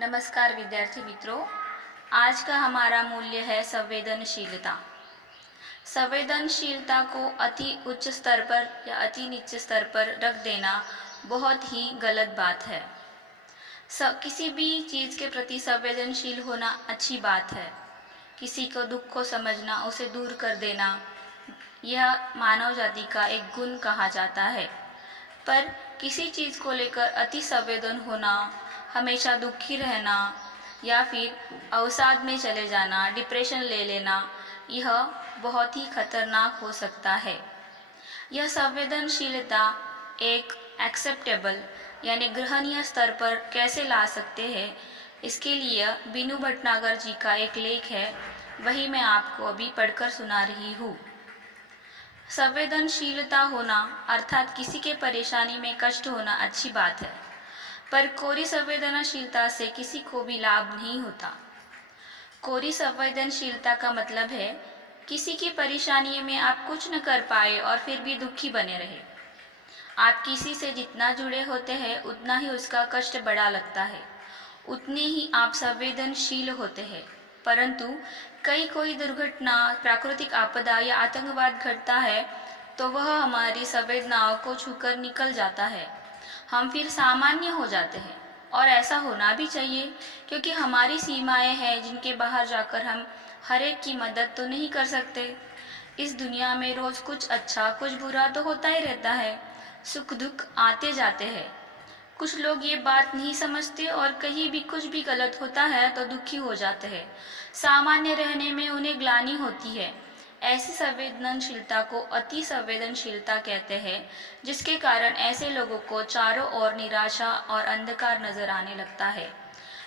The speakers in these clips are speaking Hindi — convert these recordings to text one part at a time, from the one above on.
नमस्कार विद्यार्थी मित्रों। आज का हमारा मूल्य है संवेदनशीलता। संवेदनशीलता को अति उच्च स्तर पर या अति नीचे स्तर पर रख देना बहुत ही गलत बात है। किसी भी चीज़ के प्रति संवेदनशील होना अच्छी बात है। किसी को दुख को समझना, उसे दूर कर देना, यह मानव जाति का एक गुण कहा जाता है। पर किसी चीज़ को लेकर अति संवेदन होना, हमेशा दुखी रहना या फिर अवसाद में चले जाना, डिप्रेशन ले लेना, यह बहुत ही खतरनाक हो सकता है। यह संवेदनशीलता एक एक्सेप्टेबल यानी ग्रहणीय स्तर पर कैसे ला सकते हैं, इसके लिए बीनू भटनागर जी का एक लेख है, वही मैं आपको अभी पढ़कर सुना रही हूँ। संवेदनशीलता होना अर्थात किसी के परेशानी में कष्ट होना अच्छी बात है, पर कोरी संवेदनशीलता से किसी को भी लाभ नहीं होता। कोरी संवेदनशीलता का मतलब है किसी की परेशानी में आप कुछ न कर पाए और फिर भी दुखी बने रहे। आप किसी से जितना जुड़े होते हैं उतना ही उसका कष्ट बड़ा लगता है, उतने ही आप संवेदनशील होते हैं। परंतु कोई दुर्घटना, प्राकृतिक आपदा या आतंकवाद घटता है तो वह हमारी संवेदनाओं को छूकर निकल जाता है। हम फिर सामान्य हो जाते हैं और ऐसा होना भी चाहिए, क्योंकि हमारी सीमाएं हैं जिनके बाहर जाकर हम हर एक की मदद तो नहीं कर सकते। इस दुनिया में रोज कुछ अच्छा कुछ बुरा तो होता ही रहता है, सुख दुख आते जाते हैं। कुछ लोग ये बात नहीं समझते और कहीं भी कुछ भी गलत होता है तो दुखी हो जाते हैं। सामान्य रहने में उन्हें ग्लानि होती है। ऐसी संवेदनशीलता को अति संवेदनशीलता कहते हैं, जिसके कारण ऐसे लोगों को चारों ओर निराशा और अंधकार नजर आने लगता है।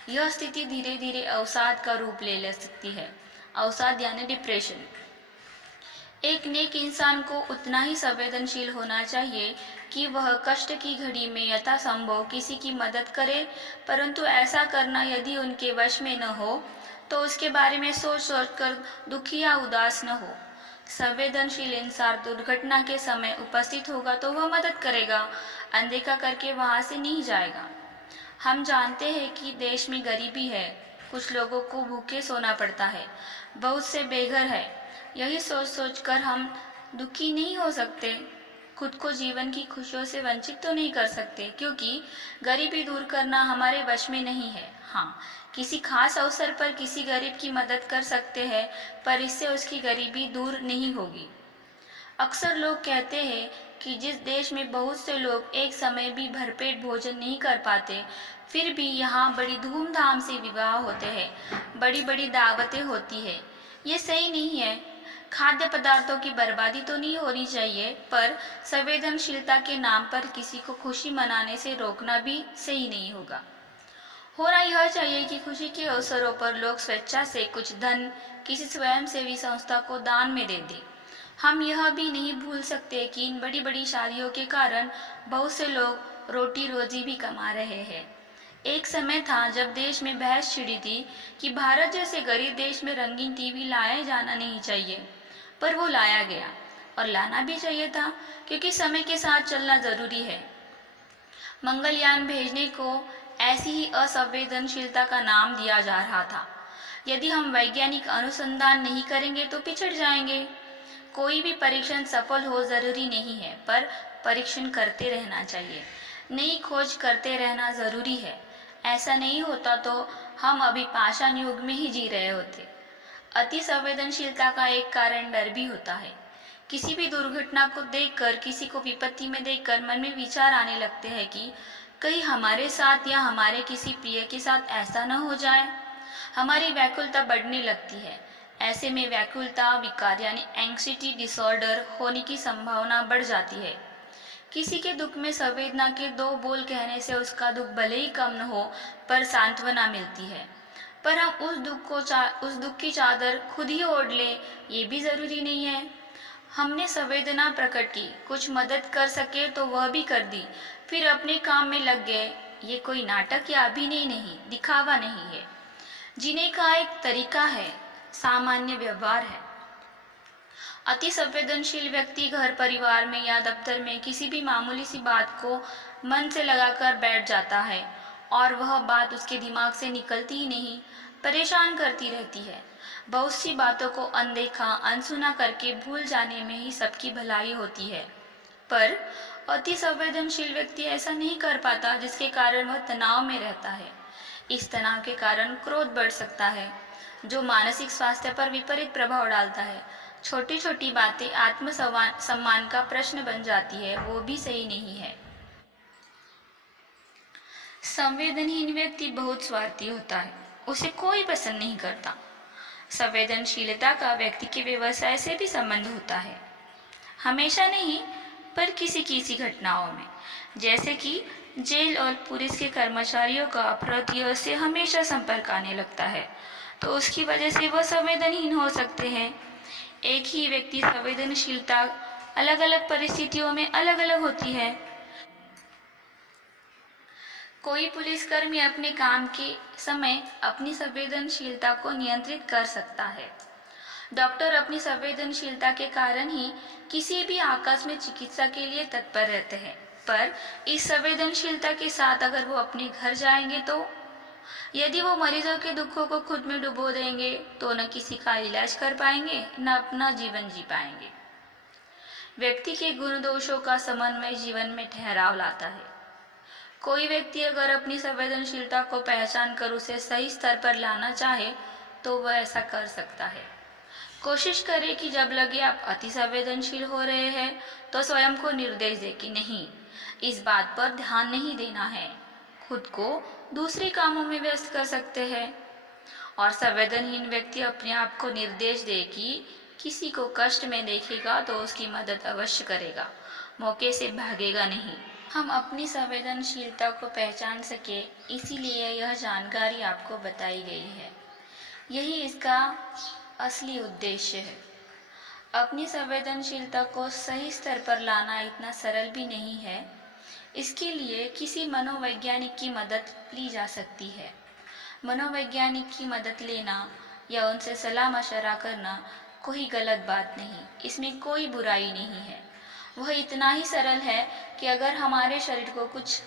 यह स्थिति धीरे धीरे अवसाद का रूप ले सकती है। अवसाद यानी डिप्रेशन। एक नेक इंसान को उतना ही संवेदनशील होना चाहिए कि वह कष्ट की घड़ी में यथासंभव किसी की मदद करे, परंतु ऐसा करना यदि उनके वश में न हो तो उसके बारे में सोच सोच कर दुखी या उदास न हो। संवेदनशील इंसान दुर्घटना के समय उपस्थित होगा तो वह मदद करेगा, अनदेखा करके वहां से नहीं जाएगा। हम जानते हैं कि देश में गरीबी है, कुछ लोगों को भूखे सोना पड़ता है, बहुत से बेघर है। यही सोच सोच कर हम दुखी नहीं हो सकते, खुद को जीवन की खुशियों से वंचित तो नहीं कर सकते, क्योंकि गरीबी दूर करना हमारे वश में नहीं है। हाँ, किसी खास अवसर पर किसी गरीब की मदद कर सकते हैं, पर इससे उसकी गरीबी दूर नहीं होगी। अक्सर लोग कहते हैं कि जिस देश में बहुत से लोग एक समय भी भरपेट भोजन नहीं कर पाते, फिर भी यहाँ बड़ी धूमधाम से विवाह होते हैं, बड़ी बड़ी दावतें होती है। ये सही नहीं है। खाद्य पदार्थों की बर्बादी तो नहीं होनी चाहिए, पर संवेदनशीलता के नाम पर किसी को खुशी मनाने से रोकना भी सही नहीं होगा। होना यह चाहिए कि खुशी के अवसरों पर लोग स्वेच्छा से कुछ धन किसी स्वयंसेवी संस्था को दान में दे दें। हम यह भी नहीं भूल सकते कि इन बड़ी बड़ी शादियों के कारण बहुत से लोग रोटी रोजी भी कमा रहे हैं। एक समय था जब देश में बहस छिड़ी थी कि भारत जैसे गरीब देश में रंगीन टीवी लाया जाना नहीं चाहिए, पर वो लाया गया और लाना भी चाहिए था, क्योंकि समय के साथ चलना जरूरी है। मंगलयान भेजने को ऐसी ही असंवेदनशीलता का नाम दिया जा रहा था। यदि हम वैज्ञानिक अनुसंधान नहीं करेंगे तो पिछड़ जाएंगे। कोई भी परीक्षण सफल हो जरूरी नहीं है, पर परीक्षण करते रहना चाहिए, नई खोज करते रहना जरूरी है। ऐसा नहीं होता तो हम अभी पाषाण युग में ही जी रहे होते। अति संवेदनशीलता का एक कारण डर भी होता है। किसी भी दुर्घटना को देखकर, किसी को विपत्ति में देखकर मन में विचार आने लगते हैं कि कहीं हमारे साथ या हमारे किसी प्रिय के साथ ऐसा न हो जाए। हमारी व्याकुलता बढ़ने लगती है। ऐसे में व्याकुलता विकार यानी एंग्जाइटी डिसऑर्डर होने की संभावना बढ़ जाती है। किसी के दुख में संवेदना के दो बोल कहने से उसका दुख भले ही कम न हो, पर सांत्वना मिलती है। पर हम उस दुख की चादर खुद ही ओढ़ ले, ये भी जरूरी नहीं है। हमने संवेदना प्रकट की, कुछ मदद कर सके तो वह भी कर दी, फिर अपने काम में लग गए। ये कोई नाटक या अभिनय नहीं, दिखावा नहीं है, जीने का एक तरीका है, सामान्य व्यवहार है। अति संवेदनशील व्यक्ति घर परिवार में या दफ्तर में किसी भी मामूली सी बात को मन से लगाकर बैठ जाता है और वह बात उसके दिमाग से निकलती ही नहीं, परेशान करती रहती है। बहुत सी बातों को अनदेखा अनसुना करके भूल जाने में ही सबकी भलाई होती है, पर अति संवेदनशील व्यक्ति ऐसा नहीं कर पाता, जिसके कारण वह तनाव में रहता है। इस तनाव के कारण क्रोध बढ़ सकता है, जो मानसिक स्वास्थ्य पर विपरीत प्रभाव डालता है। छोटी छोटी बातें आत्म सम्मान का प्रश्न बन जाती है, वो भी सही नहीं है। संवेदनहीन व्यक्ति बहुत स्वार्थी होता है, उसे कोई पसंद नहीं करता। संवेदनशीलता का व्यक्ति के व्यवसाय से भी संबंध होता है, हमेशा नहीं पर किसी किसी घटनाओं में। जैसे कि जेल और पुलिस के कर्मचारियों का अपराधियों से हमेशा संपर्क आने लगता है, तो उसकी वजह से वह संवेदनहीन हो सकते हैं। एक ही व्यक्ति संवेदनशीलता अलग अलग परिस्थितियों में अलग अलग होती है। कोई पुलिसकर्मी अपने काम के समय अपनी संवेदनशीलता को नियंत्रित कर सकता है। डॉक्टर अपनी संवेदनशीलता के कारण ही किसी भी आकस्मिक चिकित्सा के लिए तत्पर रहते हैं, पर इस संवेदनशीलता के साथ अगर वो अपने घर जाएंगे तो यदि वो मरीजों के दुखों को खुद में डुबो देंगे तो न किसी का इलाज कर पाएंगे, न अपना जीवन जी पाएंगे। व्यक्ति के गुण दोषों का समन्वय जीवन में ठहराव लाता है। कोई व्यक्ति अगर अपनी संवेदनशीलता को पहचान कर उसे सही स्तर पर लाना चाहे तो वह ऐसा कर सकता है। कोशिश करें कि जब लगे आप अति संवेदनशील हो रहे हैं तो स्वयं को निर्देश दें कि नहीं, इस बात पर ध्यान नहीं देना है, खुद को दूसरे कामों में व्यस्त कर सकते हैं। और संवेदनहीन व्यक्ति अपने आप को निर्देश दे कि किसी को कष्ट में देखेगा तो उसकी मदद अवश्य करेगा, मौके से भागेगा नहीं। हम अपनी संवेदनशीलता को पहचान सके, इसीलिए यह जानकारी आपको बताई गई है। यही इसका असली उद्देश्य है। अपनी संवेदनशीलता को सही स्तर पर लाना इतना सरल भी नहीं है। इसके लिए किसी मनोवैज्ञानिक की मदद ली जा सकती है। मनोवैज्ञानिक की मदद लेना या उनसे सलाह मशवरा करना कोई गलत बात नहीं, इसमें कोई बुराई नहीं है। वह इतना ही सरल है कि अगर हमारे शरीर को कुछ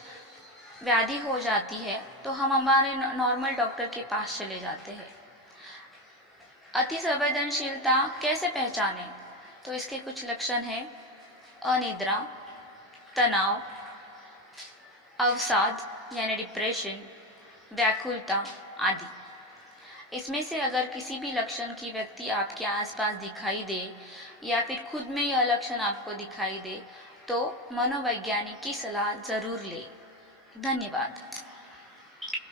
व्याधि हो जाती है तो हम हमारे नॉर्मल डॉक्टर के पास चले जाते हैं। अति संवेदनशीलता कैसे पहचानें? तो इसके कुछ लक्षण हैं: अनिद्रा, तनाव, अवसाद यानी डिप्रेशन, व्याकुलता आदि। इसमें से अगर किसी भी लक्षण की व्यक्ति आपके आसपास दिखाई दे या फिर खुद में यह लक्षण आपको दिखाई दे तो मनोवैज्ञानिक की सलाह जरूर लें। धन्यवाद।